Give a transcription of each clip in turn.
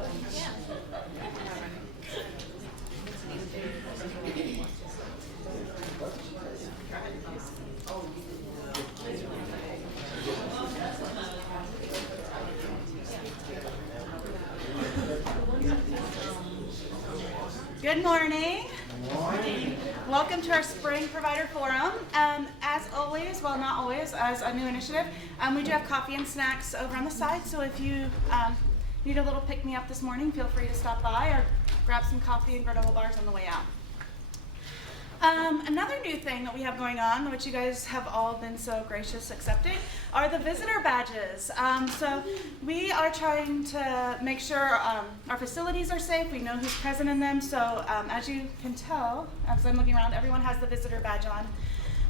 Good morning. Good morning. Welcome to our Spring Provider Forum. As always, well not always, as a new initiative, we do have coffee and snacks over on the side, so if you need a little pick-me-up this morning, feel free to stop by or grab some coffee and granola bars on the way out. Another new thing that we have going on, which you guys have all been so gracious accepting, are the visitor badges. So we are trying to make sure our facilities are safe. We know who's present in them. So as you can tell, as I'm looking around, everyone has the visitor badge on.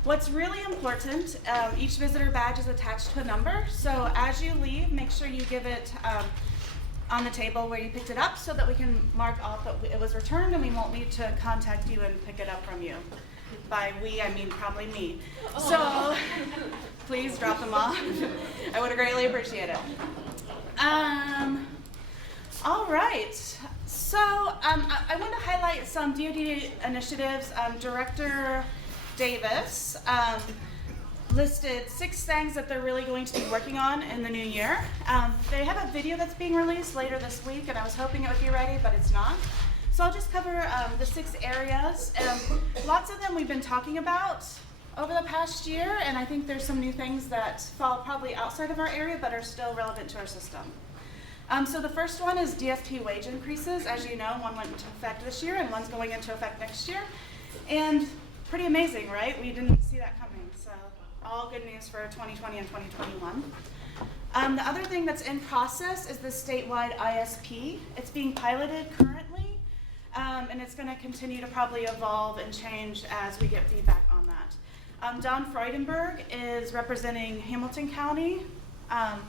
What's really important, each visitor badge is attached to a number. So as you leave, make sure you give it on the table where you picked it up so that we can mark off that it was returned and we won't need to contact you and pick it up from you. By we, I mean probably me. So please drop them off. I would greatly appreciate it. All right. So I want to highlight some DoD initiatives. Director Davis listed 6 things that they're really going to be working on in the new year. They have a video that's being released later this week, and I was hoping it would be ready, but it's not. So I'll just cover the 6 areas. Lots of them we've been talking about over the past year, and I think there's some new things that fall probably outside of our area but are still relevant to our system. So the first one is DSP wage increases. As you know, one went into effect this year and one's going into effect next year. And pretty amazing, right? We didn't see that coming. So all good news for 2020 and 2021. The other thing that's in process is the statewide ISP. It's being piloted currently, and it's going to continue to probably evolve and change as we get feedback on that. Don Freudenberg is representing Hamilton County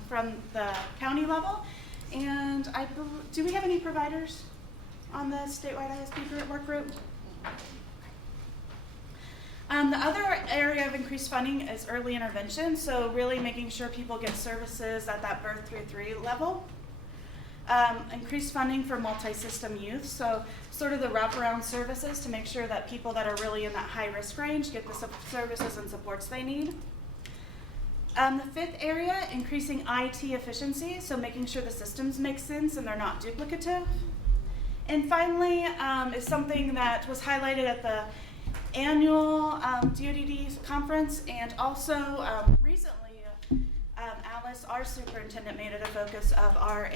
from the county level, and do we have any providers on the statewide ISP work group? The other area of increased funding is early intervention, so really making sure people get services at that birth through 3 level. Increased funding for multi-system youth, so sort of the wraparound services to make sure that people that are really in that high-risk range get the services and supports they need. The 5th area, increasing IT efficiency, so making sure the systems make sense and they're not duplicative. And finally, is something that was highlighted at the annual DoD conference, and also recently Alice, our superintendent, made it a focus of our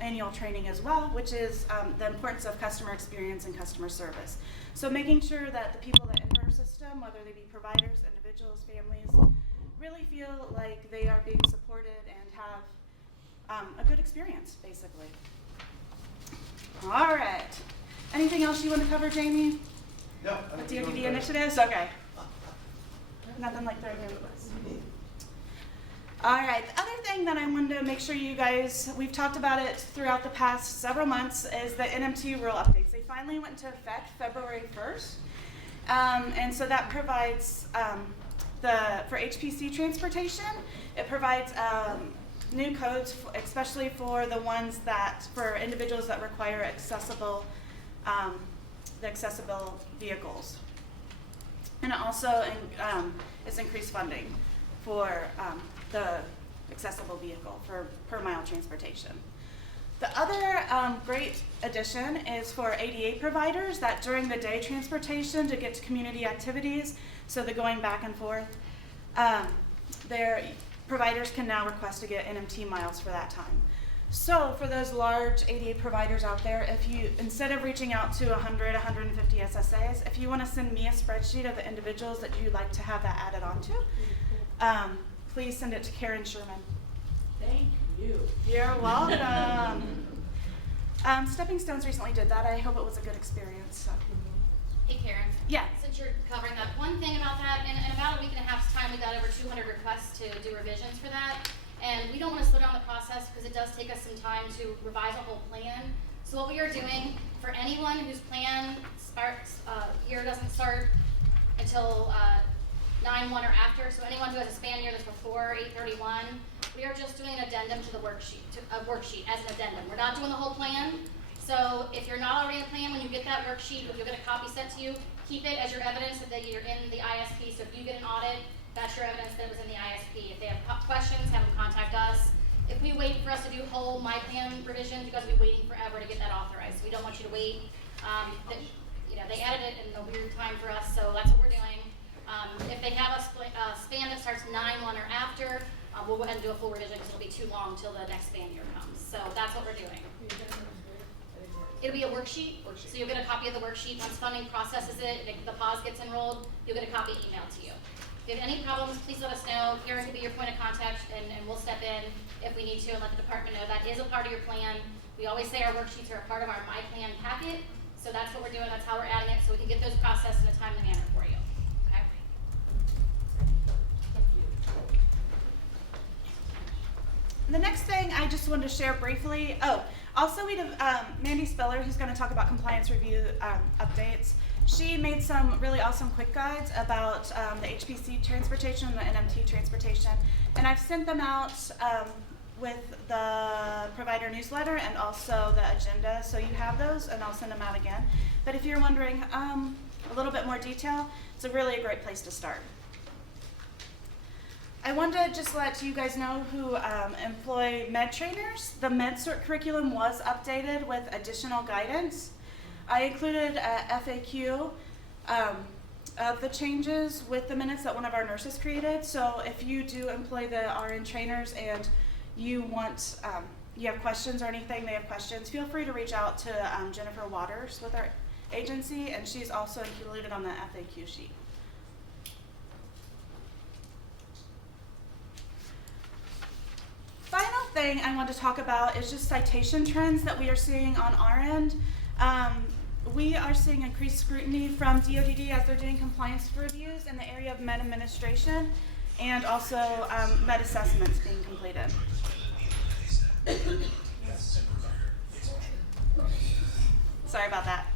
annual training as well, which is the importance of customer experience and customer service. So making sure that the people that enter our system, whether they be providers, individuals, families, really feel like they are being supported and have a good experience, basically. All right. Anything else you want to cover, Jamie? No. The DoD initiatives? Okay. Nothing like throwing in bus. All right. The other thing that I wanted to make sure you guys, we've talked about it throughout the past several months, is the NMT rule updates. They finally went into effect February 1st. And so that provides, for HPC transportation, it provides new codes, especially for the ones that, for individuals that require accessible vehicles. And it also is increased funding for the accessible vehicle for per mile transportation. The other great addition is for ADA providers that during the day transportation to get to community activities, so the going back and forth, their providers can now request to get NMT miles for that time. So for those large ADA providers out there, if you, instead of reaching out to 100, 150 SSAs, if you want to send me a spreadsheet of the individuals that you'd like to have that added onto, please send it to Karen Sherman. Thank you. You're welcome. Stepping Stones recently did that. I hope it was a good experience. So. Hey Karen. Yeah. Since you're covering that, one thing about that, in about a week and a half's time, we got over 200 requests to do revisions for that. And we don't want to slow down the process because it does take us some time to revise a whole plan. So what we are doing for anyone whose plan starts, year doesn't start until 9/1 or after, so anyone who has a span year that's before 8/31, We are just doing an addendum to the worksheet, as an addendum. We're not doing the whole plan. So if you're not already in the plan, when you get that worksheet, if you'll get a copy sent to you, keep it as your evidence that you're in the ISP. So if you get an audit, that's your evidence that it was in the ISP. If they have questions, have them contact us. If we wait for us to do whole My Plan revisions, you guys will be waiting forever to get that authorized. So we don't want you to wait. They added it in a weird time for us, so that's what we're doing. If they have a span that starts 9/1 or after, we'll go ahead and do a full revision because it'll be too long till the next span year comes. So that's what we're doing. It'll be a worksheet, so you'll get a copy of the worksheet. Once funding processes it, the pause gets enrolled, you'll get a copy emailed to you. If you have any problems, please let us know. Karen can be your point of contact, and we'll step in if we need to and let the department know that is a part of your plan. We always say our worksheets are a part of our My Plan packet, so that's what we're doing. That's how we're adding it, so we can get those processed in a timely manner for you. Okay? The next thing I just wanted to share briefly, also we have Mandy Spiller, who's going to talk about compliance review updates. She made some really awesome quick guides about the HPC transportation and the NMT transportation, and I've sent them out with the provider newsletter and also the agenda, so you have those, and I'll send them out again. But if you're wondering a little bit more detail, it's really a great place to start. I wanted to just let you guys know who employ med trainers. The MedCert curriculum was updated with additional guidance. I included a FAQ of the changes with the minutes that one of our nurses created. So if you do employ the RN trainers and you want, you have questions or anything, they have questions, feel free to reach out to Jennifer Waters with our agency, and she's also included on the FAQ sheet. Final thing I want to talk about is just citation trends that we are seeing on our end. We are seeing increased scrutiny from DODD as they're doing compliance reviews in the area of med administration and also med assessments being completed. Sorry about that.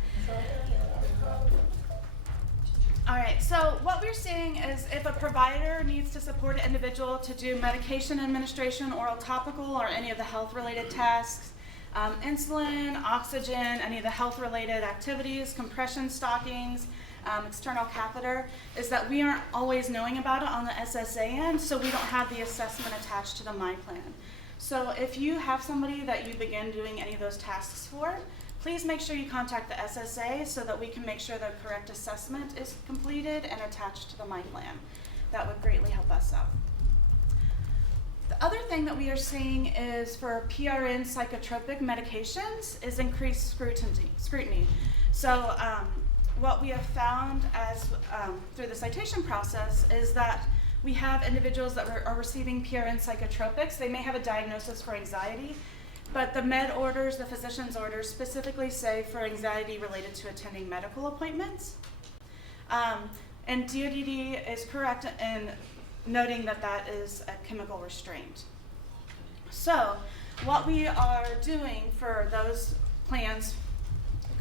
All right, so what we're seeing is if a provider needs to support an individual to do medication administration, oral topical, or any of the health-related tasks, insulin, oxygen, any of the health-related activities, compression stockings, external catheter, is that we aren't always knowing about it on the SSA end, so we don't have the assessment attached to the My Plan. So if you have somebody that you begin doing any of those tasks for, please make sure you contact the SSA so that we can make sure the correct assessment is completed and attached to the My Plan. That would greatly help us out. The other thing that we are seeing is for PRN psychotropic medications is increased scrutiny. So what we have found as through the citation process is that we have individuals that are receiving PRN psychotropics. They may have a diagnosis for anxiety, but the med orders, the physician's orders, specifically say for anxiety related to attending medical appointments. And DODD is correct in noting that that is a chemical restraint. So what we are doing for those plans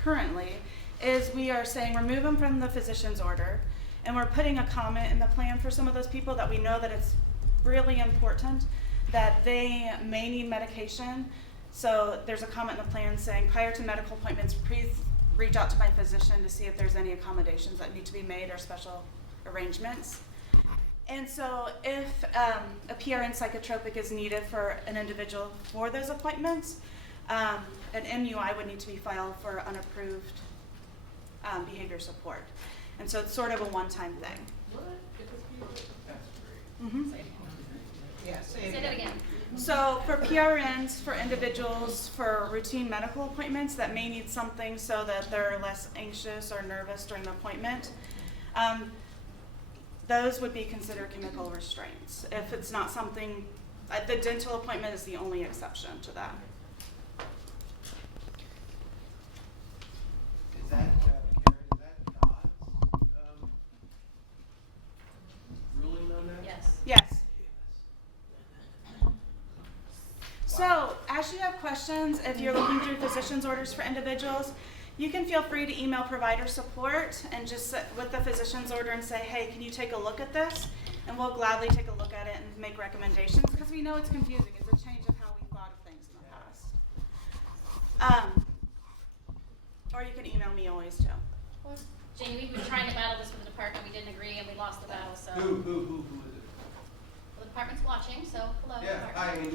currently is we are saying remove them from the physician's order, and we're putting a comment in the plan for some of those people that we know that it's really important that they may need medication. So there's a comment in the plan saying prior to medical appointments, please reach out to my physician to see if there's any accommodations that need to be made or special arrangements. And so if a PRN psychotropic is needed for an individual for those appointments, an MUI would need to be filed for unapproved behavior support. And so it's sort of a one-time thing. What? That's great. Mm-hmm. Yeah, Say that again. So for PRNs, for individuals for routine medical appointments that may need something so that they're less anxious or nervous during the appointment, those would be considered chemical restraints. If it's not something, the dental appointment is the only exception to that. Is that, Karen, is that God's ruling on that? Yes. Yes. So as you have questions, if you're looking through physician's orders for individuals, you can feel free to email provider support and just sit with the physician's order and say, hey, can you take a look at this? and we'll gladly take a look at it and make recommendations because we know it's confusing. It's a change of how we thought of things in the past. Or you can email me always too. Jamie, we've been trying to battle this with the department. We didn't agree, and we lost the battle. So Who is it? well, the department's watching. So hello. Yeah, department.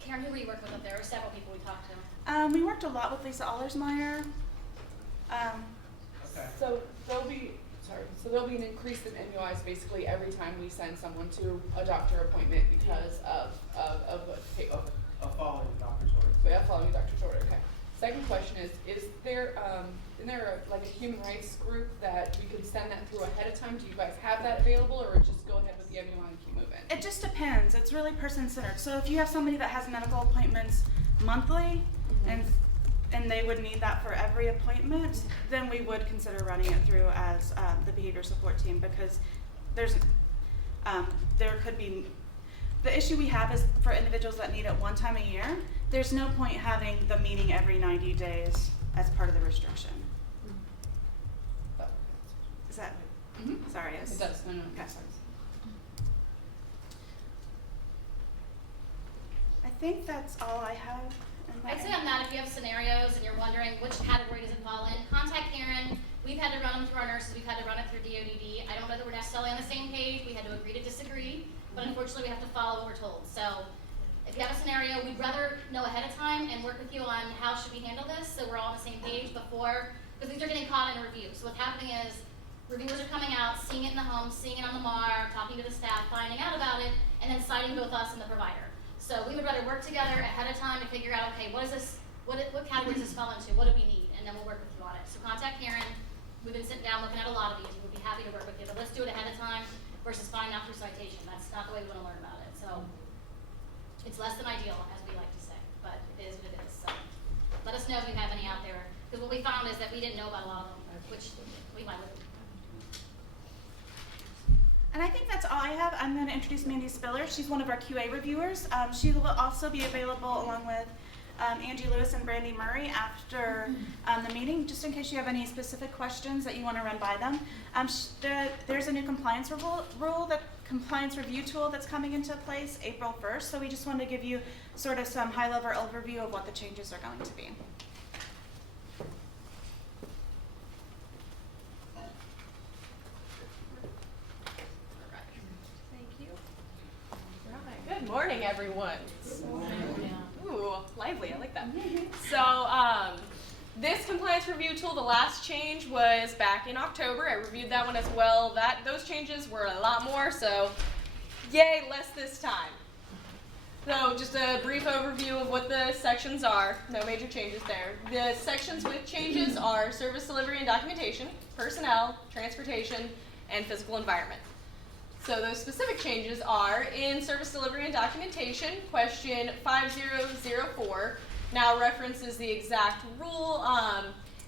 Karen, who were you working with up there? Or several people we talked to. We worked a lot with Lisa Allersmeyer. Okay. So there'll be an increase in MUIs basically every time we send someone to a doctor appointment because of Following the doctor's order. following a doctor's order. Okay. Second question is there like a human rights group that we could send that through ahead of time? Do you guys have that available, or just go ahead with the MUI and keep moving? It just depends. It's really person-centered. So if you have somebody that has medical appointments monthly, and they would need that for every appointment, then we would consider running it through as the behavior support team because there could be. The issue we have is for individuals that need it one time a year, there's no point having the meeting every 90 days as part of the restriction. Is that, sorry. It does. No. Okay. Sorry. I think that's all I have. I'd say on that, if you have scenarios and you're wondering which category does it fall in, contact Karen. We've had to run them through our nurses. We've had to run it through DODD. I don't know that we're necessarily on the same page. We had to agree to disagree, but unfortunately we have to follow what we're told. So if you have a scenario, we'd rather know ahead of time and work with you on how should we handle this so we're all on the same page before, because these are getting caught in a review. So what's happening is reviewers are coming out, seeing it in the home, seeing it on the MAR, talking to the staff, finding out about it, and then citing both us and the provider. So we would rather work together ahead of time to figure out, okay, what is this, what category does this fall into, what do we need, and then we'll work with you on it. So contact Karen. We've been sitting down looking at a lot of these. We'd be happy to work with you, but let's do it ahead of time versus finding out through citation. That's not the way we want to learn about it. So it's less than ideal, as we like to say, but it is what it is. So let us know if you have any out there, because what we found is that we didn't know about a lot of them, which we might have. And I think that's all I have. I'm going to introduce Mandy Spiller. She's one of our QA reviewers. She will also be available along with Angie Lewis and Brandy Murray after the meeting, just in case you have any specific questions that you want to run by them. There's a new compliance compliance review tool that's coming into place April 1st. So we just wanted to give you sort of some high-level overview of what the changes are going to be. Good morning, everyone. Ooh, lively, I like that. So, this compliance review tool, the last change was back in October. I reviewed that one as well. Those changes were a lot more, so yay, less this time. So, just a brief overview of what the sections are. No major changes there. The sections with changes are service delivery and documentation, personnel, transportation, and physical environment. So those specific changes are in service delivery and documentation, question 5004 now references the exact rule,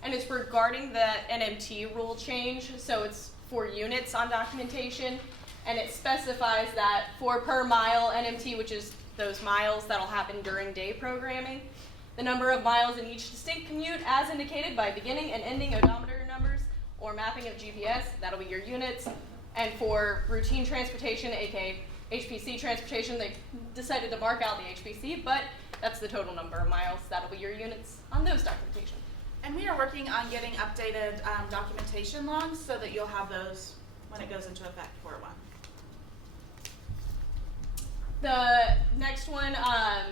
and it's regarding the NMT rule change. So it's for units on documentation, and it specifies that for per mile NMT, which is those miles that'll happen during day programming, the number of miles in each distinct commute as indicated by beginning and ending odometer numbers or mapping of GPS, that'll be your units. And for routine transportation, aka HPC transportation, they decided to mark out the HPC, but that's the total number of miles. That'll be your units on those documentation. And we are working on getting updated documentation logs so that you'll have those when it goes into effect for 1. The next one,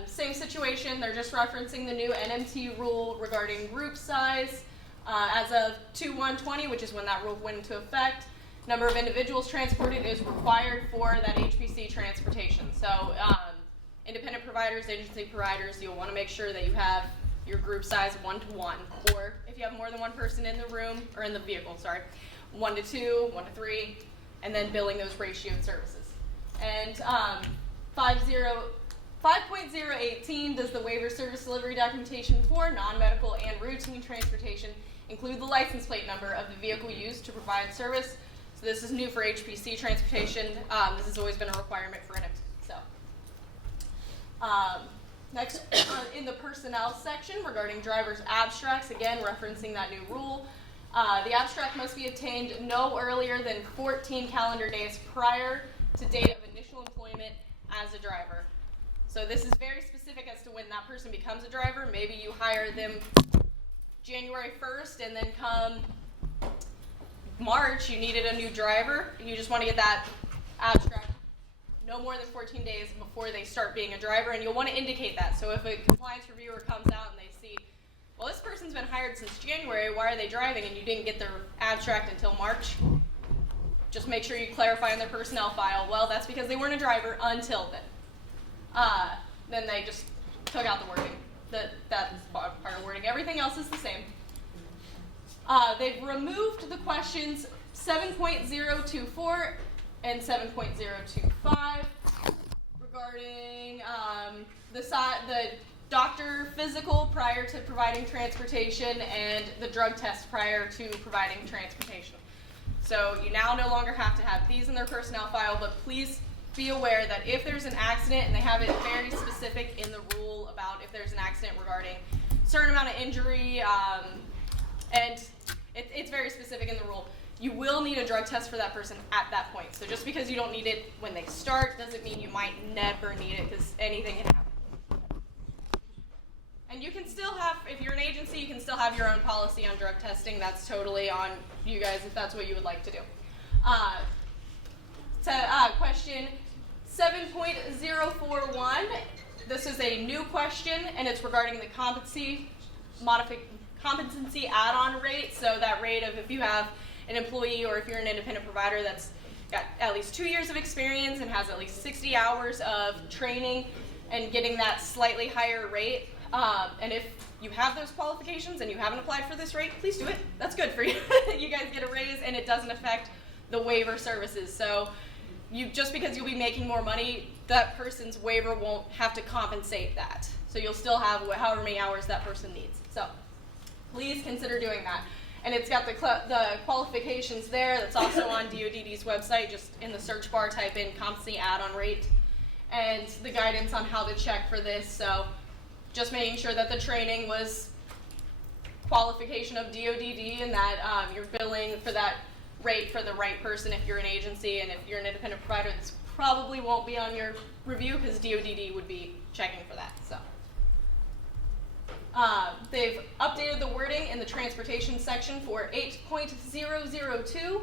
same situation. They're just referencing the new NMT rule regarding group size as of 2/1/20, which is when that rule went into effect. Number of individuals transported is required for that HPC transportation. So independent providers, agency providers, you'll want to make sure that you have your group size 1-to-1. Or if you have more than one person in the room, or in the vehicle, 1-to-2, 1-to-3, and then billing those ratioed services. And 5.018 does the waiver service delivery documentation for non-medical and routine transportation include the license plate number of the vehicle used to provide service. So this is new for HPC transportation. This has always been a requirement for NMT. So next, in the personnel section regarding driver's abstracts, again referencing that new rule. The abstract must be obtained no earlier than 14 calendar days prior to date of initial employment as a driver. So this is very specific as to when that person becomes a driver. Maybe you hire them January 1st and then come March you needed a new driver. You just want to get that abstract no more than 14 days before they start being a driver, and you'll want to indicate that. So if a compliance reviewer comes out and they see, well, this person's been hired since January, why are they driving, and you didn't get their abstract until March, just make sure you clarify in their personnel file, well, that's because they weren't a driver until then. Then they just took out the wording. That's part of wording. Everything else is the same. They've removed the questions 7.024 and 7.025 regarding the doctor physical prior to providing transportation and the drug test prior to providing transportation. So you now no longer have to have these in their personnel file, but please be aware that if there's an accident, and they have it very specific in the rule about if there's an accident regarding a certain amount of injury, and it's very specific in the rule, you will need a drug test for that person at that point. So just because you don't need it when they start doesn't mean you might never need it, because anything can happen. And you can still have, if you're an agency, you can still have your own policy on drug testing. That's totally on you guys if that's what you would like to do. Question 7.041. This is a new question, and it's regarding the competency add-on rate. So that rate of if you have an employee or if you're an independent provider that's got at least 2 years of experience and has at least 60 hours of training and getting that slightly higher rate. And if you have those qualifications and you haven't applied for this rate, please do it. That's good for you. You guys get a raise, and it doesn't affect the waiver services. So just because you'll be making more money, that person's waiver won't have to compensate that. So you'll still have however many hours that person needs. So please consider doing that. And it's got the qualifications there. That's also on DODD's website. Just in the search bar, type in competency add-on rate and the guidance on how to check for this. So just making sure that the training was qualification of DODD and that you're billing for that rate for the right person if you're an agency, and if you're an independent provider, this probably won't be on your review because DODD would be checking for that. So they've updated the wording in the transportation section for 8.002.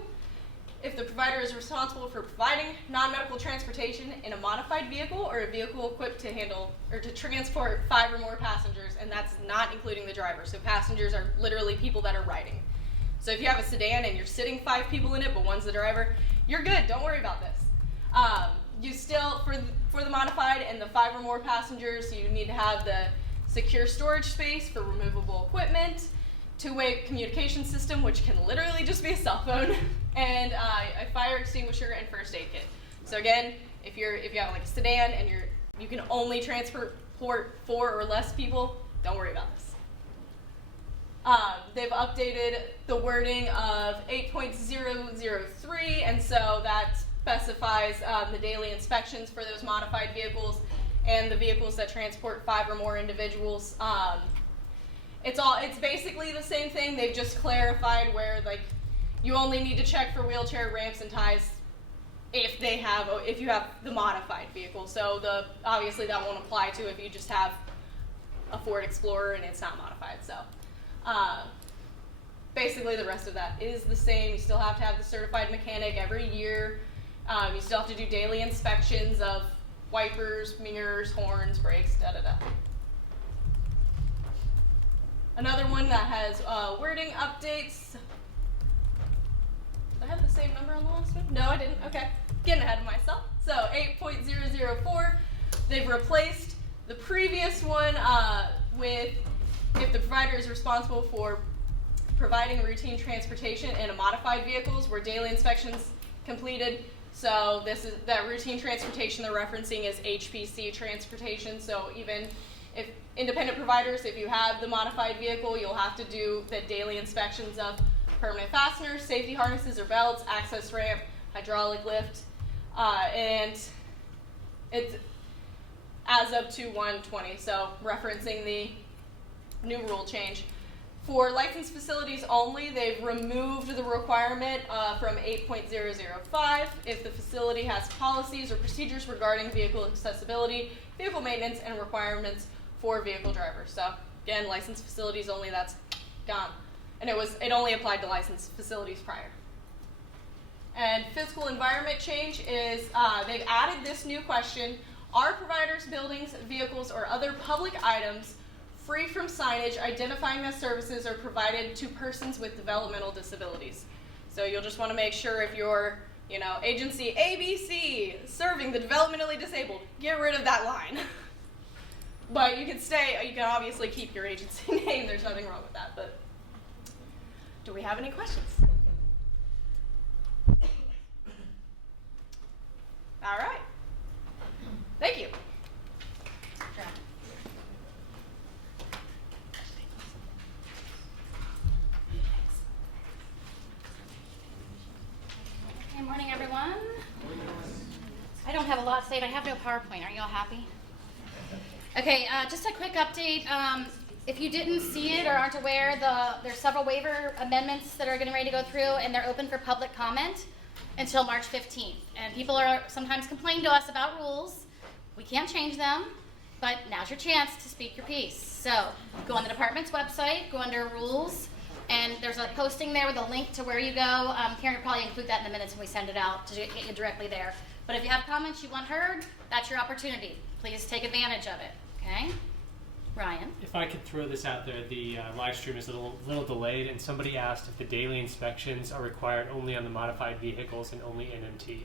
If the provider is responsible for providing non-medical transportation in a modified vehicle or a vehicle equipped to handle or to transport 5 or more passengers, and that's not including the driver. So passengers are literally people that are riding. So if you have a sedan and you're sitting 5 people in it, but one's the driver, you're good. Don't worry about this. You still, for the modified and the 5 or more passengers, you need to have the secure storage space for removable equipment, 2-way communication system, which can literally just be a cell phone, and a fire extinguisher and first aid kit. So again, if you have like a sedan and you can only transport 4 or less people, don't worry about this. They've updated the wording of 8.003, and so that specifies the daily inspections for those modified vehicles and the vehicles that transport 5 or more individuals. It's basically the same thing. They've just clarified where you only need to check for wheelchair ramps and ties if you have the modified vehicle. So obviously that won't apply to if you just have a Ford Explorer and it's not modified. So basically the rest of that is the same. You still have to have the certified mechanic every year. You still have to do daily inspections of wipers, mirrors, horns, brakes, da-da-da. Another one that has wording updates. Did I have the same number on the last one? No, I didn't. Okay. Getting ahead of myself. So 8.004, they've replaced the previous one with if the provider is responsible for providing routine transportation in a modified vehicles where daily inspections completed. So that routine transportation they're referencing is HPC transportation. So even if independent providers, if you have the modified vehicle, you'll have to do the daily inspections of permanent fasteners, safety harnesses or belts, access ramp, hydraulic lift, and it's as of 2/1/20. So referencing the new rule change. For licensed facilities only, they've removed the requirement from 8.005 if the facility has policies or procedures regarding vehicle accessibility, vehicle maintenance, and requirements for vehicle drivers. So again, licensed facilities only, that's gone. And it only applied to licensed facilities prior. And physical environment change is they've added this new question: are providers, buildings, vehicles, or other public items free from signage identifying that services are provided to persons with developmental disabilities? So you'll just want to make sure if you're, agency ABC serving the developmentally disabled, get rid of that line. But you can obviously keep your agency name. There's nothing wrong with that. But do we have any questions? All right. Thank you. Good morning, everyone. I don't have a lot to say, but I have no PowerPoint. Are you all happy? Okay, just a quick update. If you didn't see it or aren't aware, there's several waiver amendments that are getting ready to go through, and they're open for public comment until March 15th. And people are sometimes complaining to us about rules. We can't change them, but now's your chance to speak your piece. So go on the department's website, go under rules, and there's a posting there with a link to where you go. Karen will probably include that in the minutes when we send it out to get you directly there. But if you have comments you want heard, that's your opportunity. Please take advantage of it, okay? Ryan? If I could throw this out there, the live stream is a little delayed, and somebody asked if the daily inspections are required only on the modified vehicles and only NMT.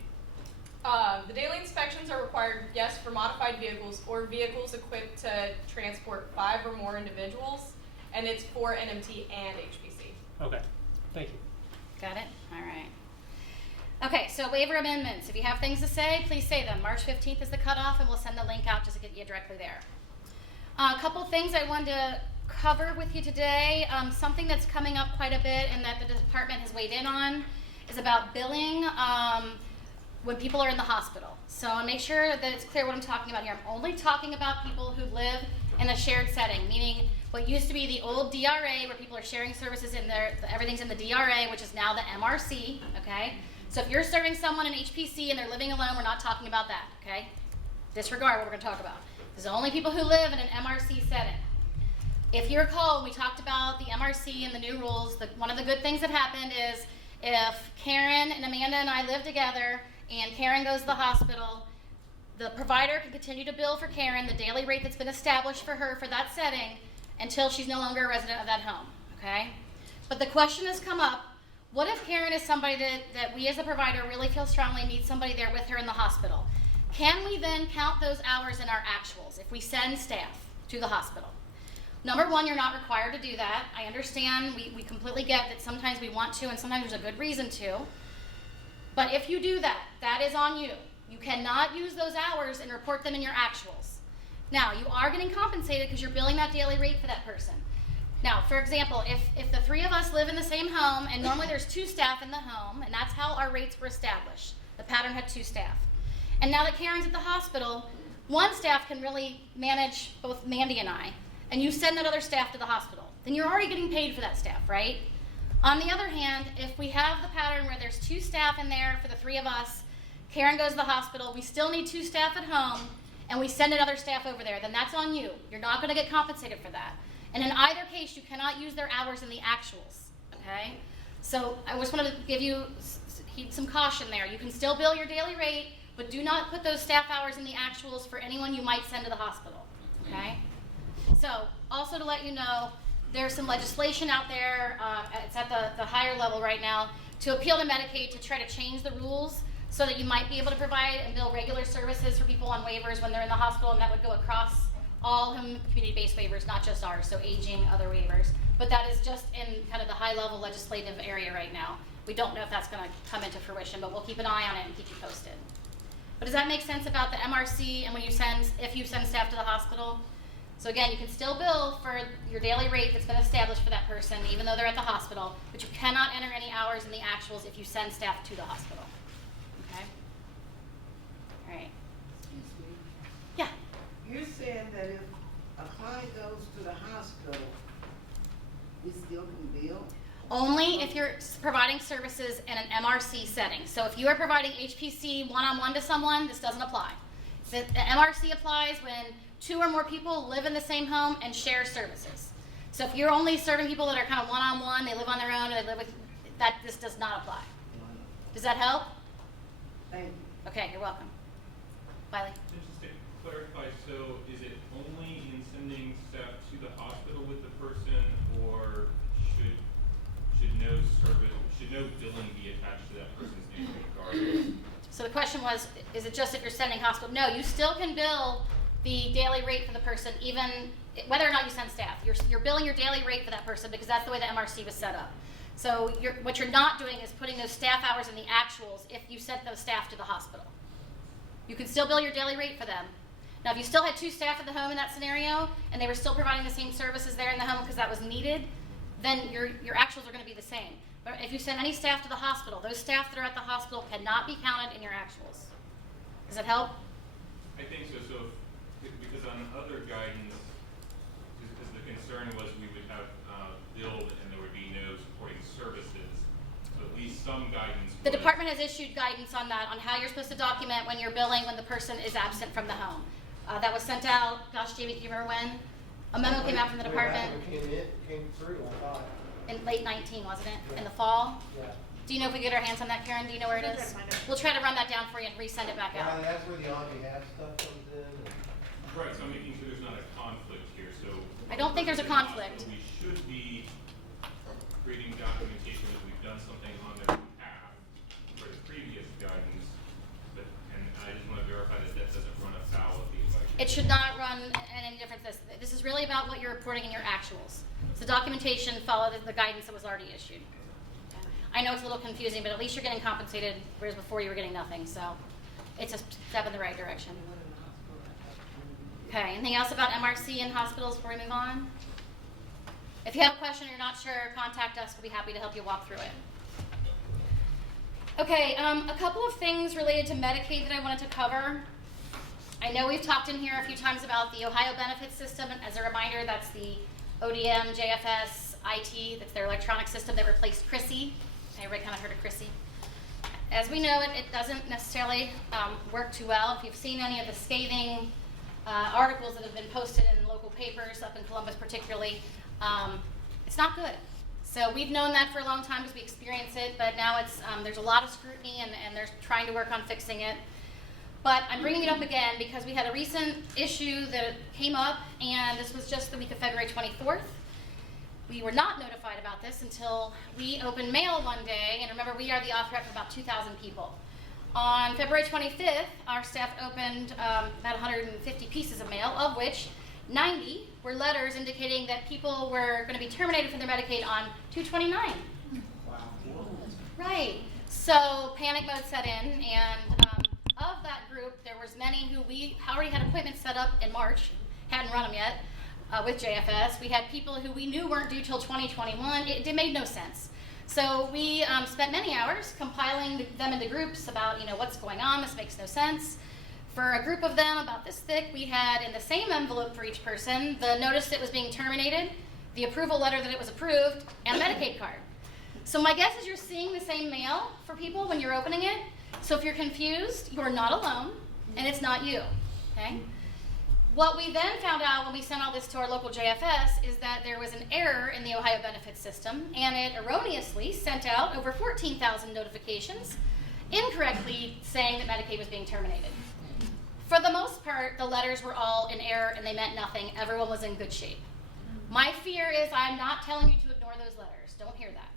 The daily inspections are required, yes, for modified vehicles or vehicles equipped to transport 5 or more individuals, and it's for NMT and HPC. Okay, thank you. Got it? All right. Okay, so waiver amendments. If you have things to say, please say them. March 15th is the cutoff, and we'll send the link out just to get you directly there. A couple things I wanted to cover with you today. Something that's coming up quite a bit and that the department has weighed in on is about billing when people are in the hospital. So I'll make sure that it's clear what I'm talking about here. I'm only talking about people who live in a shared setting, meaning what used to be the old DRA where people are sharing services in everything's in the DRA, which is now the MRC, okay? So if you're serving someone in HPC and they're living alone, we're not talking about that, okay? Disregard what we're gonna talk about. There's only people who live in an MRC setting. If you recall, we talked about the MRC and the new rules. One of the good things that happened is if Karen and Amanda and I live together and Karen goes to the hospital, the provider can continue to bill for Karen the daily rate that's been established for her for that setting until she's no longer a resident of that home, okay? But the question has come up, what if Karen is somebody that we as a provider really feel strongly needs somebody there with her in the hospital? Can we then count those hours in our actuals if we send staff to the hospital? Number one, you're not required to do that. I understand, we completely get that sometimes we want to and sometimes there's a good reason to. But if you do that, that is on you. You cannot use those hours and report them in your actuals. Now, you are getting compensated because you're billing that daily rate for that person. Now, for example, if the 3 of us live in the same home and normally there's 2 staff in the home, and that's how our rates were established. The pattern had 2 staff. And now that Karen's at the hospital, 1 staff can really manage both Mandy and I, and you send that other staff to the hospital. Then you're already getting paid for that staff, right? On the other hand, if we have the pattern where there's 2 staff in there for the 3 of us, Karen goes to the hospital, we still need 2 staff at home, and we send another staff over there, then that's on you. You're not gonna get compensated for that. And in either case, you cannot use their hours in the actuals, okay? So I just wanted to give you some caution there. You can still bill your daily rate, but do not put those staff hours in the actuals for anyone you might send to the hospital, okay? So also to let you know, there's some legislation out there, it's at the higher level right now, to appeal to Medicaid to try to change the rules so that you might be able to provide and bill regular services for people on waivers when they're in the hospital, and that would go across all community-based waivers, not just ours, so aging, other waivers. But that is just in kind of the high-level legislative area right now. We don't know if that's gonna come into fruition, but we'll keep an eye on it and keep you posted. But does that make sense about the MRC and when if you send staff to the hospital? So again, you can still bill for your daily rate that's been established for that person, even though they're at the hospital, but you cannot enter any hours in the actuals if you send staff to the hospital. Okay? All right. Excuse me. Yeah. You're saying that if a client goes to the hospital we still can bill? Only if you're providing services in an MRC setting. So if you are providing HPC one-on-one to someone, this doesn't apply. The MRC applies when 2 or more people live in the same home and share services. So if you're only serving people that are kind of one-on-one, they live on their own, or they live with, that, this does not apply. Does that help? Thank you. Okay, you're welcome. Wiley? Just to clarify, so is it only in sending staff to the hospital with the person, or should no billing be attached to that person's name regardless? So the question was, is it just if you're sending hospital? No, you still can bill the daily rate for the person, even whether or not you send staff. You're billing your daily rate for that person because that's the way the MRC was set up. So what you're not doing is putting those staff hours in the actuals if you sent those staff to the hospital. You can still bill your daily rate for them. Now, if you still had 2 staff at the home in that scenario, and they were still providing the same services there in the home because that was needed, then your actuals are going to be the same. But if you send any staff to the hospital, those staff that are at the hospital cannot be counted in your actuals. Does that help? I think so. So, because on other guidance, because the concern was we would have billed and there would be no supporting services. So at least some guidance. The department has issued guidance on that, on how you're supposed to document when you're billing when the person is absent from the home. That was sent out, gosh, Jamie, do you remember when? A memo came out from the department Came through, I thought. in late 19, wasn't it? In the fall? Yeah. Do you know if we get our hands on that, Karen? Do you know where it is? We'll try to run that down for you and resend it back Well, out. that's where the on behalf stuff comes in. Right. So I'm making sure there's not a conflict here. So I don't think there's a conflict. We should be creating documentation that we've done something on their behalf for the previous guidance, and I just want to verify that that doesn't run afoul of the election. It should not run any difference. This is really about what you're reporting in your actuals. So documentation followed the guidance that was already issued. I know it's a little confusing, but at least you're getting compensated, whereas before you were getting nothing. So it's a step in the right direction. Okay, anything else about MRC and hospitals before we move on? If you have a question or you're not sure, contact us. We'll be happy to help you walk through it. Okay, a couple of things related to Medicaid that I wanted to cover. I know we've talked in here a few times about the Ohio benefits system. As a reminder, that's the ODM, JFS, IT, that's their electronic system that replaced CRISI. Everybody kind of heard of CRISI. As we know, it doesn't necessarily work too well. If you've seen any of the scathing articles that have been posted in local papers, up in Columbus particularly, it's not good. So we've known that for a long time because we experience it, but now it's there's a lot of scrutiny and they're trying to work on fixing it. But I'm bringing it up again because we had a recent issue that came up, and this was just the week of February 24th. We were not notified about this until we opened mail one day, and remember, we are the auth rep for about 2,000 people. On February 25th, our staff opened about 150 pieces of mail, of which 90 were letters indicating that people were going to be terminated from their Medicaid on 2/29. Wow. Right. So panic mode set in, and of that group, there was many who we already had appointments set up in March, hadn't run them yet, with JFS. We had people who we knew weren't due till 2021. It made no sense. So we spent many hours compiling them into groups about, what's going on. This makes no sense. For a group of them about this thick, we had in the same envelope for each person the notice that it was being terminated, the approval letter that it was approved, and a Medicaid card. So my guess is you're seeing the same mail for people when you're opening it. So if you're confused, you're not alone, and it's not you, okay? What we then found out when we sent all this to our local JFS is that there was an error in the Ohio benefits system, and it erroneously sent out over 14,000 notifications, incorrectly saying that Medicaid was being terminated. For the most part, the letters were all in error, and they meant nothing. Everyone was in good shape. My fear is I'm not telling you to ignore those letters. Don't hear that.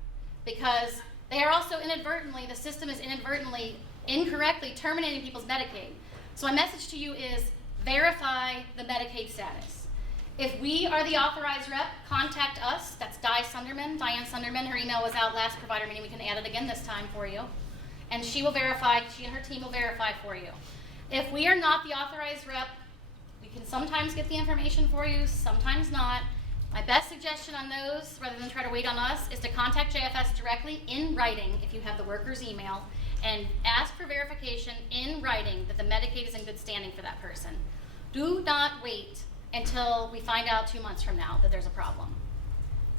Because they are also the system is inadvertently, incorrectly terminating people's Medicaid. So my message to you is verify the Medicaid status. If we are the authorized rep, contact us. That's Diane Sunderman. Her email was out last provider meeting. We can add it again this time for you. And she will verify, she and her team will verify for you. If we are not the authorized rep, we can sometimes get the information for you, sometimes not. My best suggestion on those, rather than try to wait on us, is to contact JFS directly in writing if you have the worker's email, and ask for verification in writing that the Medicaid is in good standing for that person. Do not wait until we find out 2 months from now that there's a problem,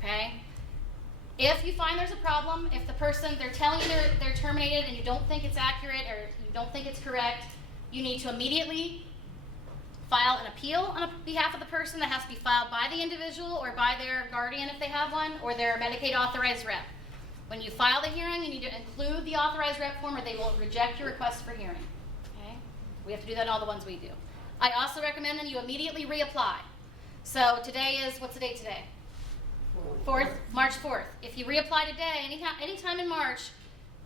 okay? If you find there's a problem, if the person, they're telling you they're terminated and you don't think it's accurate or you don't think it's correct, you need to immediately file an appeal on behalf of the person. That has to be filed by the individual or by their guardian if they have one, or their Medicaid authorized rep. When you file the hearing, you need to include the authorized rep form or they will reject your request for hearing. Okay? We have to do that in all the ones we do. I also recommend that you immediately reapply. So today is, what's the date today? 4th, March 4th. If you reapply today, anytime in March,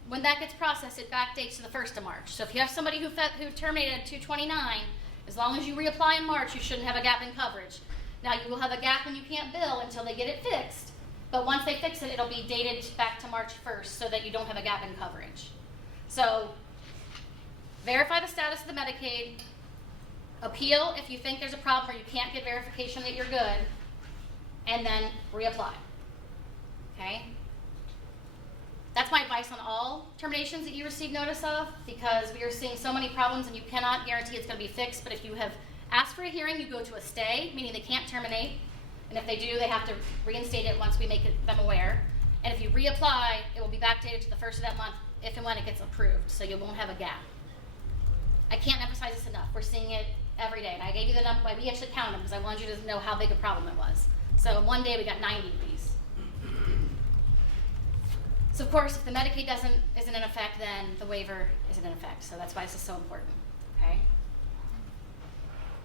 when that gets processed, it backdates to the 1st of March. So if you have somebody who terminated at 2/29, as long as you reapply in March, you shouldn't have a gap in coverage. Now, you will have a gap when you can't bill until they get it fixed. But once they fix it, it'll be dated back to March 1st so that you don't have a gap in coverage. So verify the status of the Medicaid. Appeal if you think there's a problem or you can't get verification that you're good. And then reapply. Okay? That's my advice on all terminations that you receive notice of, because we are seeing so many problems and you cannot guarantee it's going to be fixed. But if you have asked for a hearing, you go to a stay, meaning they can't terminate. And if they do, they have to reinstate it once we make them aware. And if you reapply, it will be backdated to the 1st of that month if and when it gets approved, so you won't have a gap. I can't emphasize this enough. We're seeing it every day. And I gave you the number, we actually counted them because I wanted you to know how big a problem it was. So in one day we got 90 of these. So of course, if the Medicaid isn't in effect, then the waiver isn't in effect. So that's why this is so important, okay?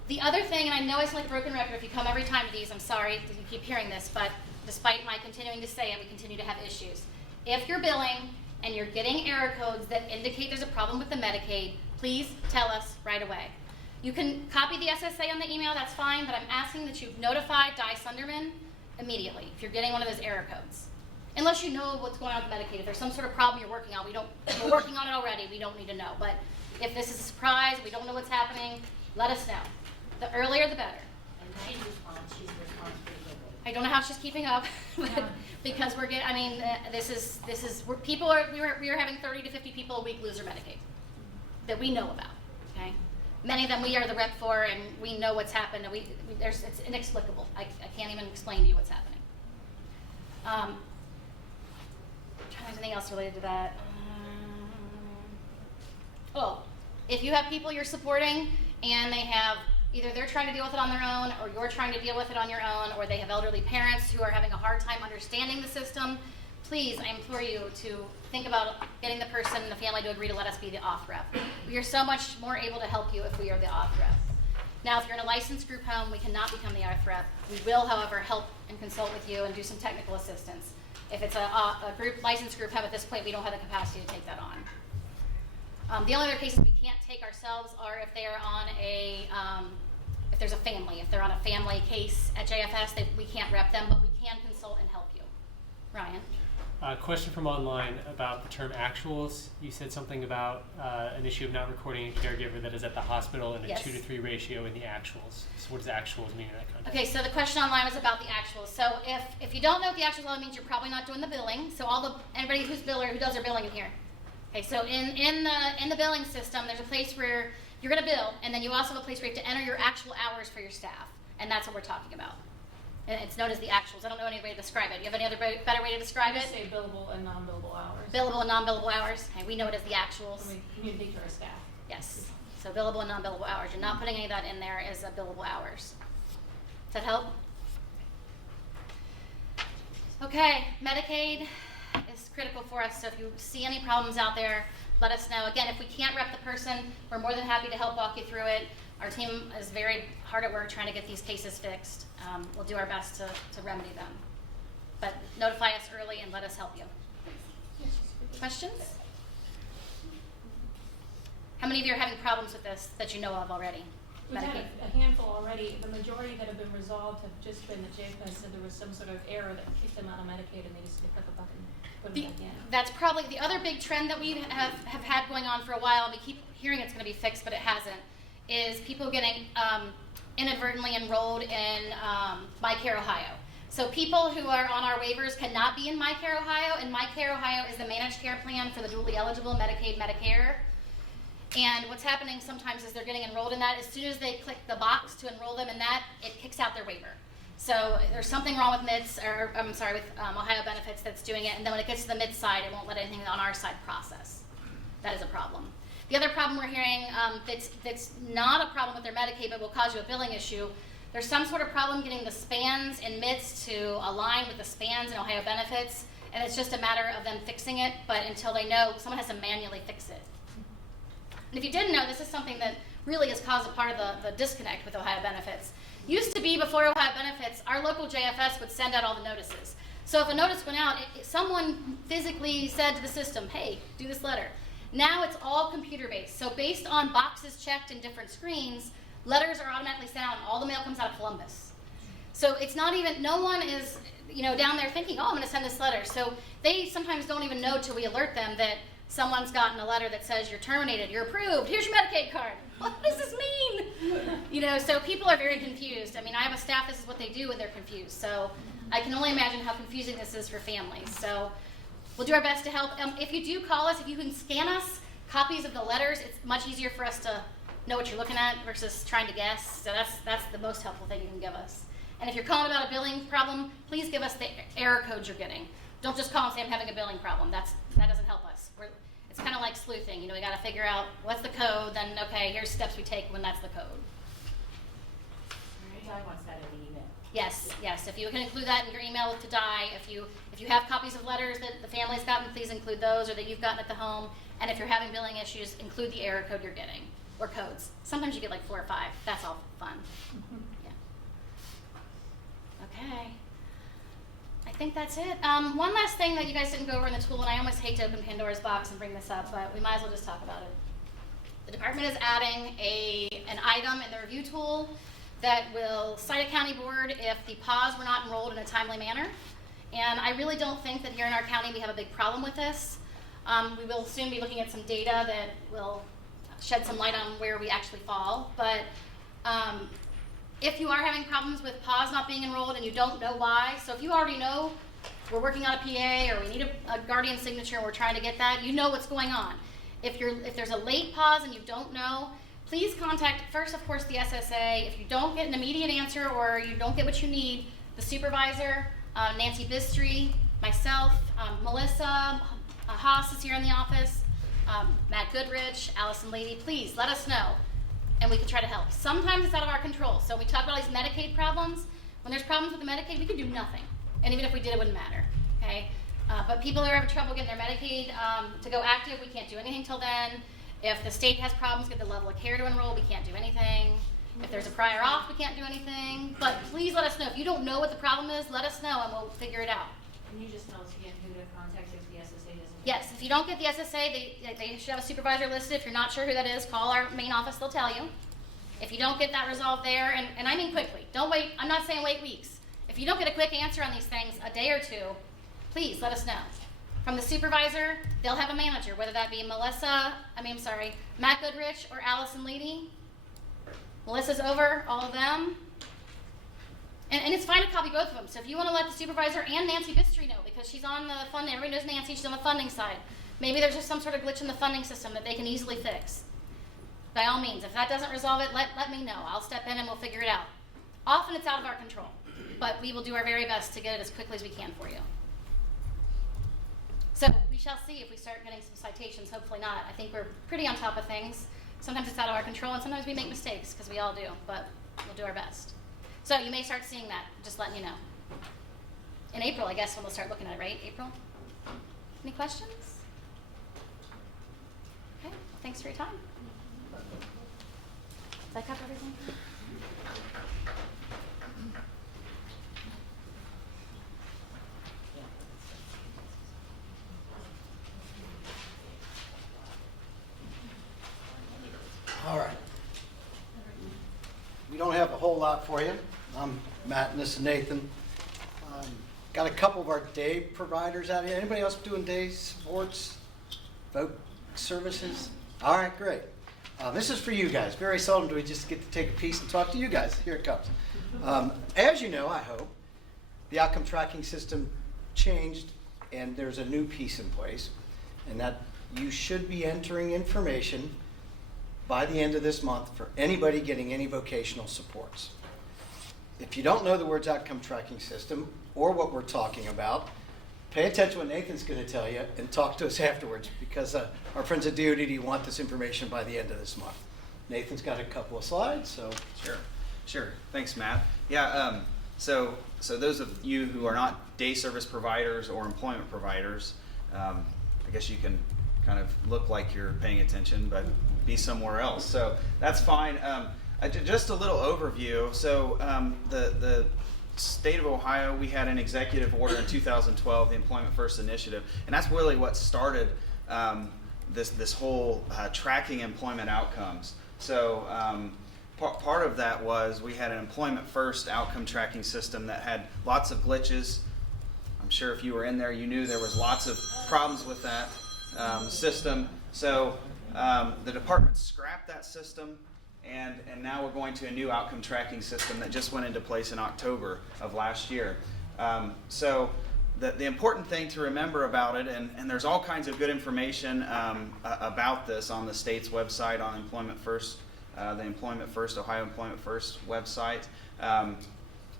The other thing, and I know I sound like a broken record if you come every time to these, I'm sorry that you keep hearing this, but despite my continuing to say it, we continue to have issues. If you're billing and you're getting error codes that indicate there's a problem with the Medicaid, please tell us right away. You can copy the SSA on the email, that's fine, but I'm asking that you notify Di Sunderman immediately if you're getting one of those error codes. Unless you know what's going on with Medicaid. If there's some sort of problem you're working on, we're working on it already, we don't need to know. But if this is a surprise, we don't know what's happening, let us know. The earlier the better. And she responds pretty quickly. I don't know how she's keeping up, but because we're getting, I mean, we are having 30 to 50 people a week lose their Medicaid that we know about, okay? Many of them we are the rep for, and we know what's happened, and it's inexplicable. I can't even explain to you what's happening. I'm trying to think anything else related to that. If you have people you're supporting, and they have, either they're trying to deal with it on their own, or you're trying to deal with it on your own, or they have elderly parents who are having a hard time understanding the system, please, I implore you to think about getting the person and the family to agree to let us be the auth rep. We are so much more able to help you if we are the auth rep. Now, if you're in a licensed group home, we cannot become the auth rep. We will, however, help and consult with you and do some technical assistance. If it's a licensed group home at this point, we don't have the capacity to take that on. The only other cases we can't take ourselves are if they are on if there's a family. If they're on a family case at JFS, we can't rep them, but we can consult and help you. Ryan? Question from online about the term actuals. You said something about an issue of not recording a caregiver that is at the hospital and a Yes. 2-to-3 ratio in the actuals. So what does actuals mean in that context? Okay, so the question online was about the actuals. So if you don't know what the actuals are, it means you're probably not doing the billing. So anybody who does their billing in here. Okay, so in the billing system, there's a place where you're going to bill, and then you also have a place where you have to enter your actual hours for your staff, and that's what we're talking about. And it's known as the actuals. I don't know any way to describe it. You have any other better way to describe it? Say billable and non-billable hours. Billable and non-billable hours. Okay, we know it as the actuals. So we communicate to our staff. Yes. So billable and non-billable hours. You're not putting any of that in there as billable hours. Does that help? Okay, Medicaid is critical for us. So if you see any problems out there, let us know. Again, if we can't rep the person, we're more than happy to help walk you through it. Our team is very hard at work trying to get these cases fixed. We'll do our best to remedy them. But notify us early and let us help you. Questions? How many of you are having problems with this that you know of already? We've had Medicaid? a handful already. The majority that have been resolved have just been the JFS said there was some sort of error that kicked them out of Medicaid and they just click a button and put them back in. That's probably the other big trend that we have had going on for a while, and we keep hearing it's going to be fixed, but it hasn't, is people getting inadvertently enrolled in MyCare Ohio. So people who are on our waivers cannot be in MyCare Ohio, and MyCare Ohio is the managed care plan for the dually eligible Medicaid, Medicare. And what's happening sometimes is they're getting enrolled in that. As soon as they click the box to enroll them in that, it kicks out their waiver. So there's something wrong with MITS, or I'm sorry, with Ohio Benefits that's doing it, and then when it gets to the MITS side, it won't let anything on our side process. That is a problem. The other problem we're hearing that's not a problem with their Medicaid but will cause you a billing issue, there's some sort of problem getting the spans in MITS to align with the spans in Ohio Benefits, and it's just a matter of them fixing it, but until they know, someone has to manually fix it. And if you didn't know, this is something that really has caused a part of the disconnect with Ohio Benefits. Used to be, before Ohio Benefits, our local JFS would send out all the notices. So if a notice went out, someone physically said to the system, hey, do this letter. Now it's all computer-based. So based on boxes checked in different screens, letters are automatically sent out and all the mail comes out of Columbus. So it's not even, no one is down there thinking, oh, I'm going to send this letter. So they sometimes don't even know till we alert them that someone's gotten a letter that says you're terminated, you're approved, here's your Medicaid card. What does this mean? So people are very confused. I mean, I have a staff, this is what they do when they're confused. So I can only imagine how confusing this is for families. So we'll do our best to help. If you do call us, if you can scan us copies of the letters, it's much easier for us to know what you're looking at versus trying to guess. So that's the most helpful thing you can give us. And if you're calling about a billing problem, please give us the error codes you're getting. Don't just call and say I'm having a billing problem. That doesn't help us. It's kind of like sleuthing. We got to figure out what's the code. Then okay, here's steps we take when that's the code. I want that in the email. Yes. If you can include that in your email to Di, if you have copies of letters that the family's gotten, please include those, or that you've gotten at the home. And if you're having billing issues, include the error code you're getting, or codes. Sometimes you get like 4 or 5. That's all fun. Yeah. Okay. I think that's it. One last thing that you guys didn't go over in the tool, and I almost hate to open Pandora's box and bring this up, but we might as well just talk about it. The department is adding an item in the review tool that will cite a county board if the PAWs were not enrolled in a timely manner. And I really don't think that here in our county we have a big problem with this. We will soon be looking at some data that will shed some light on where we actually fall. But if you are having problems with PAWs not being enrolled and you don't know why, so if you already know we're working on a PA or we need a guardian signature and we're trying to get that, you know what's going on. If there's a late PAWs and you don't know, please contact first, of course, the SSA. If you don't get an immediate answer or you don't get what you need, the supervisor, Nancy Bistry, myself, Melissa Haas is here in the office, Matt Goodrich, Allison Lady, please let us know. And we can try to help. Sometimes it's out of our control. So we talk about these Medicaid problems. When there's problems with the Medicaid, we can do nothing. And even if we did, it wouldn't matter. Okay? But people who are having trouble getting their Medicaid to go active, we can't do anything till then. If the state has problems, get the level of care to enroll, we can't do anything. If there's a prior auth, we can't do anything. But please let us know. If you don't know what the problem is, let us know and we'll figure it out. Can you just tell us again who to contact if the SSA doesn't? Yes, if you don't get the SSA, they should have a supervisor listed. If you're not sure who that is, call our main office, they'll tell you. If you don't get that resolved there, and I mean quickly, don't wait, I'm not saying wait weeks. If you don't get a quick answer on these things, a day or two, please let us know. From the supervisor, they'll have a manager, whether that be Matt Goodrich or Allison Leedy. Melissa's over all of them. And it's fine to copy both of them. So if you want to let the supervisor and Nancy Bistry know, because she's on the funding, everybody knows Nancy, she's on the funding side. Maybe there's just some sort of glitch in the funding system that they can easily fix. By all means, if that doesn't resolve it, let me know. I'll step in and we'll figure it out. Often it's out of our control, but we will do our very best to get it as quickly as we can for you. So we shall see if we start getting some citations, hopefully not. I think we're pretty on top of things. Sometimes it's out of our control and sometimes we make mistakes, because we all do, but we'll do our best. So you may start seeing that, just letting you know. In April, I guess, when we'll start looking at it, right? April? Any questions? Okay, well, thanks for your time. Did I cover everything? All right. We don't have a whole lot for you. I'm Matt and this is Nathan. Got a couple of our day providers out here. Anybody else doing day supports, vote services? All right, great. This is for you guys. Very seldom do we just get to take a piece and talk to you guys. Here it comes. As you know, I hope, the outcome tracking system changed and there's a new piece in place, and that you should be entering information by the end of this month for anybody getting any vocational supports. if you don't know the words outcome tracking system or what we're talking about, pay attention to what Nathan's going to tell you and talk to us afterwards, because our friends at DODD want this information by the end of this month. Nathan's got a couple of slides, so. Sure. Thanks, Matt. Yeah, so those of you who are not day service providers or employment providers, I guess you can kind of look like you're paying attention, but be somewhere else. So that's fine. Just a little overview. So the state of Ohio, we had an executive order in 2012, the Employment First Initiative, and that's really what started this whole tracking employment outcomes. So part of that was we had an Employment First outcome tracking system that had lots of glitches. I'm sure if you were in there, you knew there was lots of problems with that system. So the department scrapped that system, and now we're going to a new outcome tracking system that just went into place in October of last year. So the important thing to remember about it, and there's all kinds of good information about this on the state's website, on Employment First, the Employment First, Ohio Employment First website,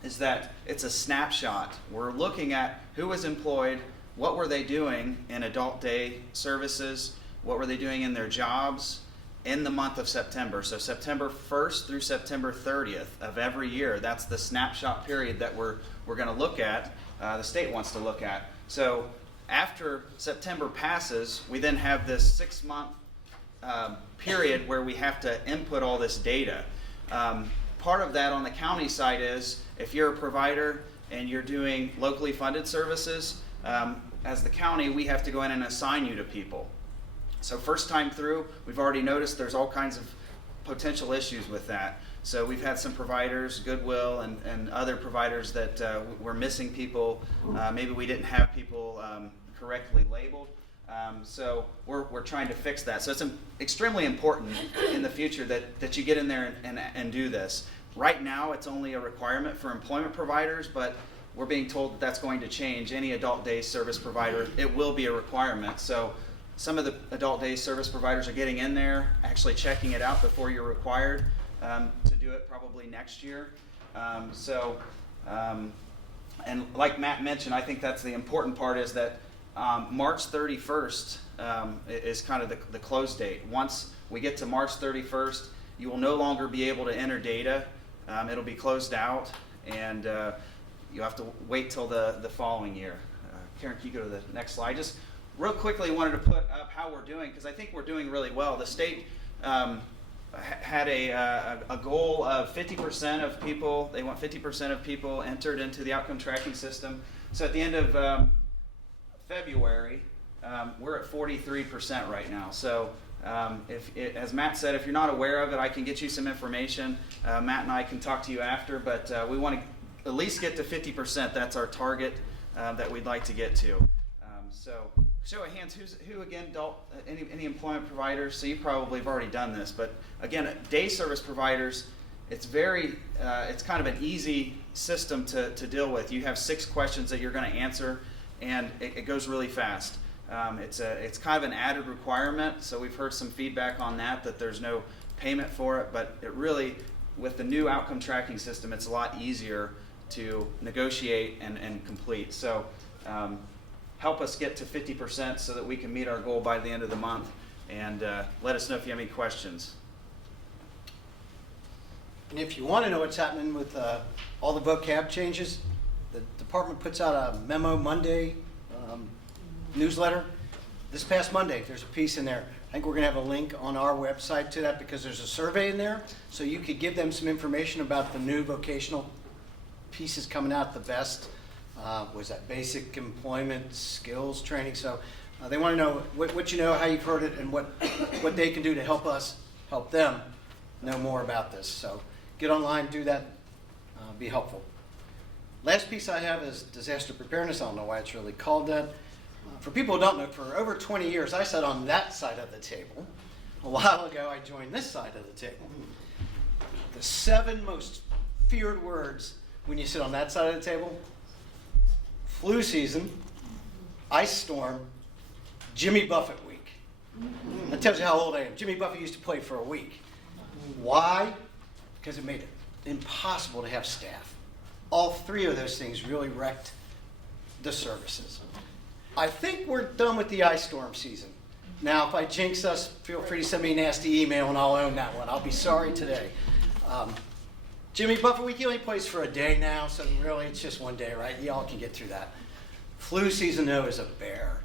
is that it's a snapshot. We're looking at who was employed, what were they doing in adult day services, what were they doing in their jobs in the month of September. So September 1st through September 30th of every year, that's the snapshot period that we're going to look at, the state wants to look at. So after September passes, we then have this 6-month period where we have to input all this data. Part of that on the county side is if you're a provider and you're doing locally funded services, as the county, we have to go in and assign you to people. So first time through, we've already noticed there's all kinds of potential issues with that. So we've had some providers, Goodwill and other providers that were missing people. Maybe we didn't have people correctly labeled. So we're trying to fix that. So it's extremely important in the future that you get in there and do this. Right now, it's only a requirement for employment providers, but we're being told that that's going to change. Any adult day service provider, it will be a requirement. So some of the adult day service providers are getting in there, actually checking it out before you're required to do it probably next year. And like Matt mentioned, I think that's the important part, is that March 31st is kind of the close date. Once we get to March 31st, you will no longer be able to enter data. It'll be closed out, and you'll have to wait till the following year. Karen, can you go to the next slide? Just real quickly, wanted to put up how we're doing, because I think we're doing really well. The state had a goal of 50% of people. They want 50% of people entered into the outcome tracking system. So at the end of February, we're at 43% right now. So as Matt said, if you're not aware of it, I can get you some information. Matt and I can talk to you after, but we want to at least get to 50%. That's our target that we'd like to get to. So show of hands, who again, any employment providers? So you probably have already done this, but again, day service providers, it's kind of an easy system to deal with. You have 6 questions that you're going to answer, and it goes really fast. It's kind of an added requirement, so we've heard some feedback on that there's no payment for it, but it really, with the new outcome tracking system, it's a lot easier to negotiate and complete. So help us get to 50% so that we can meet our goal by the end of the month, and let us know if you have any questions. And if you want to know what's happening with all the vocab changes, the department puts out a Memo Monday newsletter. This past Monday, there's a piece in there. I think we're going to have a link on our website to that, because there's a survey in there, so you could give them some information about the new vocational pieces coming out the best. Was that basic employment skills training? So they want to know what you know, how you've heard it, and what they can do to help us help them know more about this. So get online, do that, be helpful. Last piece I have is disaster preparedness. I don't know why it's really called that. For people who don't know, for over 20 years, I sat on that side of the table. A while ago, I joined this side of the table. The 7 most feared words when you sit on that side of the table: flu season, ice storm, Jimmy Buffett week. That tells you how old I am. Jimmy Buffett used to play for a week. Why? Because it made it impossible to have staff. all three of those things really wrecked the services. I think we're done with the ice storm season. Now, if I jinx us, feel free to send me a nasty email and I'll own that one. I'll be sorry today. Jimmy, Buffer Week only plays for a day now, so really it's just one day, right? Y'all can get through that. Flu season, though, is a bear.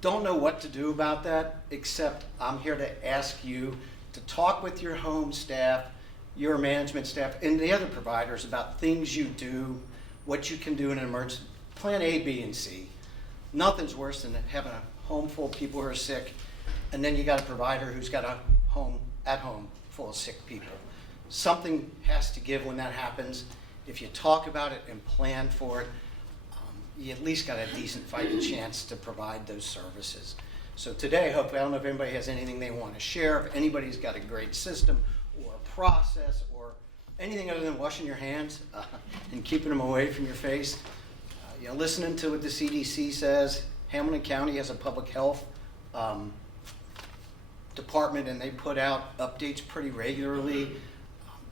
Don't know what to do about that, except I'm here to ask you to talk with your home staff, your management staff, and the other providers about things you do, what you can do in an emergency. Plan A, B, and C. Nothing's worse than having a home full of people who are sick, and then you got a provider who's got a home at home full of sick people. Something has to give when that happens. If you talk about it and plan for it, you at least got a decent fighting chance to provide those services. So today, hopefully, I don't know if anybody has anything they want to share, if anybody's got a great system or a process or anything other than washing your hands and keeping them away from your face. Listening to what the CDC says, Hamilton County has a public health department and they put out updates pretty regularly.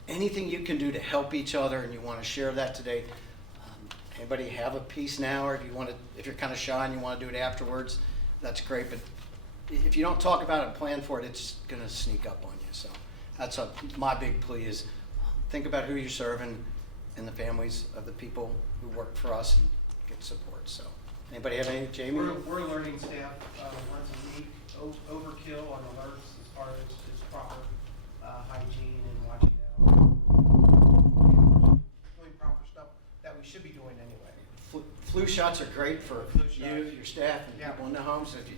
Anything you can do to help each other and you want to share that today. Anybody have a piece now, or if you're kind of shy and you want to do it afterwards, that's great. But if you don't talk about it and plan for it, it's going to sneak up on you. So that's my big plea is think about who you're serving and the families of the people who work for us and get support. So anybody have anything, Jamie? We're learning staff once a week, overkill on alerts as far as proper hygiene and watching out. Doing proper stuff that we should be doing anyway. Flu shots are great for you, your staff, and Yeah. people in the homes. If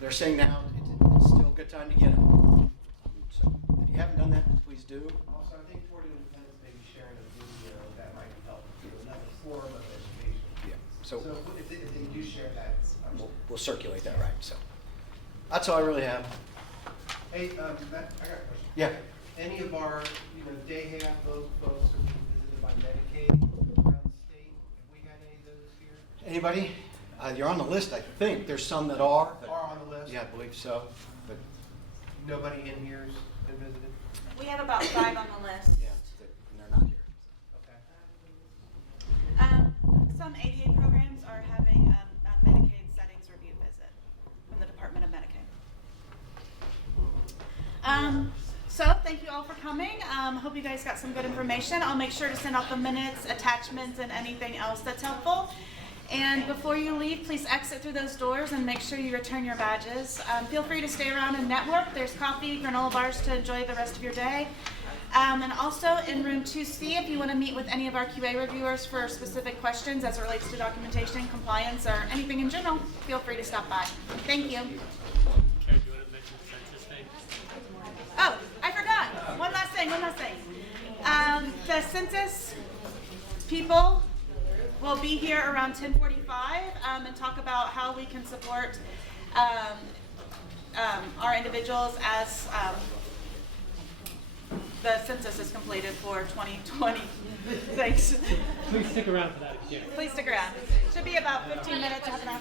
they're saying now it's still a good time to get them. So if you haven't done that, please do. Also, I think toward Independence Day, sharing a video that might help with another form of education. Yeah. So if they do share that, we'll circulate that, right? So that's all I really have. Hey, Matt, I got a question. Yeah. Any of our, day half folks are being visited by Medicaid around the state? Have we got any of those here? Anybody? You're on the list, I think. There's some that are. But Are on the list? yeah, I believe so. But Nobody in here's been visited? We have about 5 on the list. yeah, and they're not here. Okay. Some ADA programs are having a Medicaid settings review visit from the Department of Medicaid. So thank you all for coming. Hope you guys got some good information. I'll make sure to send out the minutes, attachments, and anything else that's helpful. And before you leave, please exit through those doors and make sure you return your badges. Feel free to stay around and network. There's coffee, granola bars to enjoy the rest of your day. And also in room 2C, if you want to meet with any of our QA reviewers for specific questions as it relates to documentation, compliance, or anything in general, feel free to stop by. Thank you. Carrie, do you want to mention the census thing? Oh, I forgot. One last thing. The census people will be here around 10:45 and talk about how we can support our individuals as the census is completed for 2020. Thanks. Please stick around for that if you can. Please stick around. Should be about 15 minutes, half an hour.